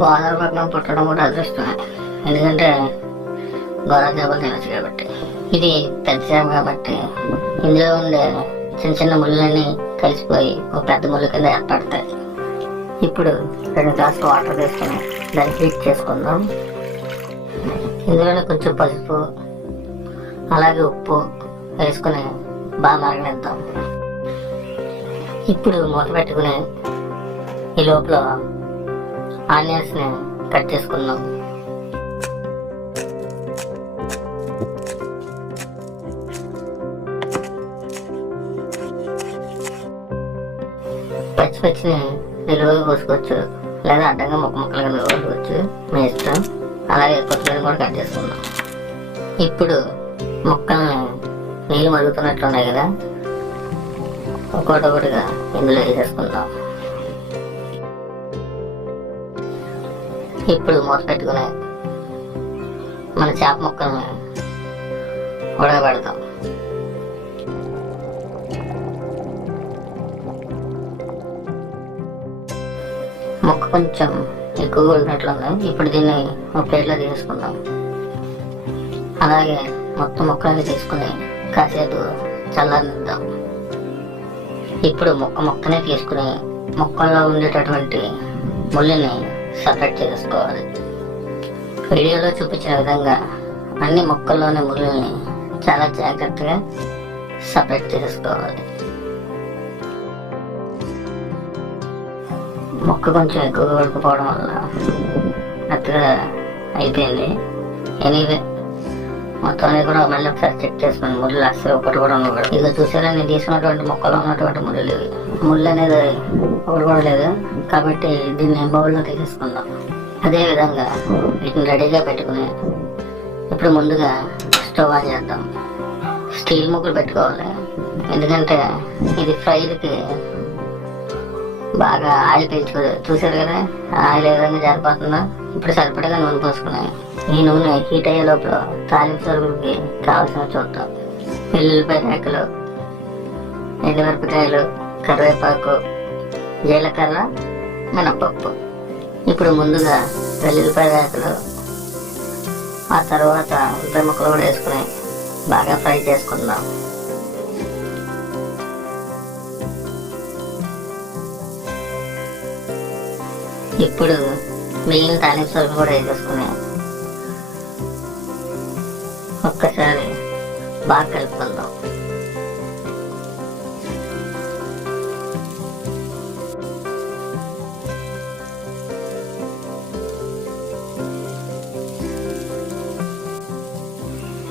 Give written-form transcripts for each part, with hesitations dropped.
గోదావరి పుట్టడం కూడా అదృష్టమే, ఎందుకంటే గోదావరి చేపలు తినచ్చు కాబట్టి. ఇది పెద్ద చేప కాబట్టి ఇందులో ఉండే చిన్న చిన్న ముళ్ళన్నీ కలిసిపోయి ఒక పెద్ద ముళ్ళు కింద ఏర్పడతాయి. ఇప్పుడు 2 గ్లాసులు వాటర్ వేసుకొని దాన్ని హీట్ చేసుకుందాం. ఇందులోనే కొంచెం పసుపు అలాగే ఉప్పు వేసుకుని బాగా మరగనిద్దాం. ఇప్పుడు మూత పెట్టుకుని ఈ లోపల ఆనియన్స్ని కట్ చేసుకుందాం. పచ్చిని నిలువగా కోసుకోవచ్చు, లేదా అడ్డంగా ముక్కలుగా కోసుకోవచ్చు, మీ ఇష్టం. అలాగే కొత్తిమీర కూడా కట్ చేసుకుందాం. ఇప్పుడు ముక్కల్ని నీళ్ళు మరుగుతున్నట్లు ఉన్నాయి కదా, ఒక్కొక్కటిగా ఇందులో వేసేసుకుందాం. ఇప్పుడు మూత పెట్టుకుని మన చేప ముక్కల్ని ఉడకబెడతాం. ముక్క కొంచెం ఎక్కువగా ఉడికినట్లుంది. ఇప్పుడు దీన్ని ఒక ప్లేట్లో తీసుకుందాం. అలాగే మొత్తం ముక్కల్ని తీసుకుని కాసేపు చల్లనిద్దాం. ఇప్పుడు ముక్కనే తీసుకుని ముక్కల్లో ఉండేటటువంటి ముళ్ళని సపరేట్ చేసుకోవాలి. వీడియోలో చూపించిన విధంగా అన్ని ముక్కల్లోని ముళ్ళని చాలా జాగ్రత్తగా సపరేట్ చేసుకోవాలి. ముక్క కొంచెం ఎక్కువగా ఉడకపోవడం వల్ల మెత్తగా అయిపోయింది. ఎనీవే మొత్తాన్ని కూడా మళ్ళీ ఒకసారి చెక్ చేసుకుని ముళ్ళు అస్సలు ఒకటి కూడా ఉండకూడదు. ఇక చూసారా, నేను తీసుకున్నటువంటి ముక్కలో ఉన్నటువంటి ముళ్ళు అనేది ఒకటి కూడా లేదు. కాబట్టి దీన్ని బౌల్లో తీసేసుకుందాం. అదేవిధంగా వీటిని రెడీగా పెట్టుకుని ఇప్పుడు ముందుగా స్టవ్ ఆన్ చేద్దాం. స్టీల్ ముక్కలు పెట్టుకోవాలి, ఎందుకంటే ఇది ఫ్రైలకి బాగా ఆయిల్ పీల్చుకోదు. చూసారు కదా ఆయిల్ ఏ విధంగా జారిపోతుందో. ఇప్పుడు సరిపడగా నూనె పోసుకున్నాయి. ఈ నూనె హీట్ అయ్యే లోపల తాలింపు సరుకులకి కావాల్సిన చూద్దాం. వెల్లుల్లిపాయ రేకలు, ఎండుమిరపకాయలు, కరివేపాకు, జీలకర్ర, మినపప్పు. ఇప్పుడు ముందుగా వెల్లుల్లిపాయ రేకలు, ఆ తర్వాత ఉల్లిపాయ ముక్కలు కూడా వేసుకుని బాగా ఫ్రై చేసుకుందాం. ఇప్పుడు మిగిలిన తాలింపు సరుకులు కూడా వేసేసుకుని ఒక్కసారి బాగా కలుపుకుందాం.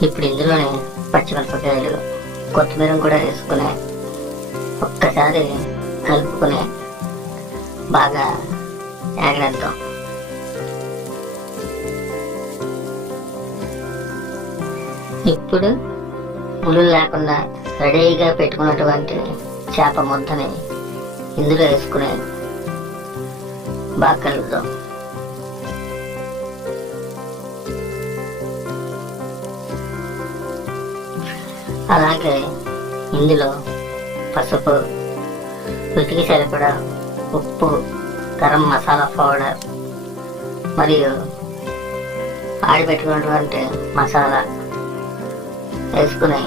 ఇప్పుడు ఇందులోనే పచ్చిమిరపకాయలు, కొత్తిమీర కూడా వేసుకుని ఒక్కసారి కలుపుకుని బాగా ఆగనిద్దాం. ఇప్పుడు ముళ్ళు లేకుండా రెడీగా పెట్టుకున్నటువంటి చేప ముద్దని ఇందులో వేసుకుని బాగా కలుపుదాం. అలాగే ఇందులో పసుపు, రుచికి సరిపడా ఉప్పు, గరం మసాలా పౌడర్ మరియు ఆడిపెట్టుకున్నటువంటి మసాలా వేసుకుని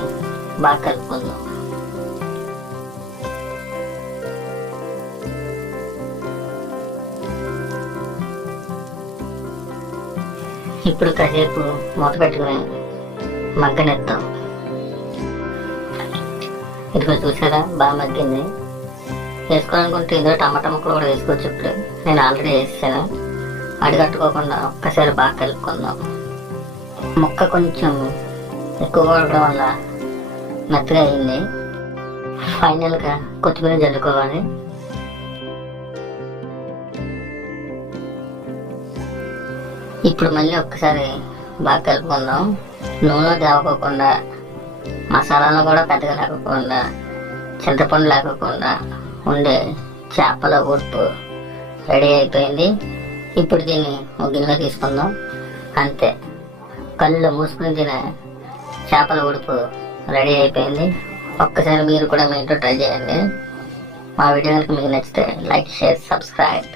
బాగా కలుపుకుందాం. ఇప్పుడు కాసేపు మూత పెట్టుకుని మగ్గనిద్దాం. ఇదిగో చూసారా, బాగా మగ్గింది. వేసుకోవాలనుకుంటే ఇందులో టమాటా ముక్కలు కూడా వేసుకోవచ్చు. ఇప్పుడు నేను ఆల్రెడీ వేసాను. అడిగట్టుకోకుండా ఒక్కసారి బాగా కలుపుకుందాం. ముక్క కొంచెం ఎక్కువగా ఉండడం వల్ల మెత్తగా అయింది. ఫైనల్గా కొత్తిమీర జల్లుకోవాలి. ఇప్పుడు మళ్ళీ ఒక్కసారి బాగా కలుపుకుందాం. నూనె తేవకోకుండా, మసాలాలు కూడా పెద్దగా లేకపోకుండా, చింతపండు లేకపోకుండా ఉండే చేపల ఉడుపు రెడీ అయిపోయింది. ఇప్పుడు దీన్ని ఒక గిన్నెలో తీసుకుందాం. అంతే, కళ్ళు మూసుకుని తినే చేపల ఉడుపు రెడీ అయిపోయింది. ఒక్కసారి మీరు కూడా మీ ఇంట్లో ట్రై చేయండి. మా వీడియో కనుక మీకు నచ్చితే లైక్, షేర్, సబ్స్క్రైబ్.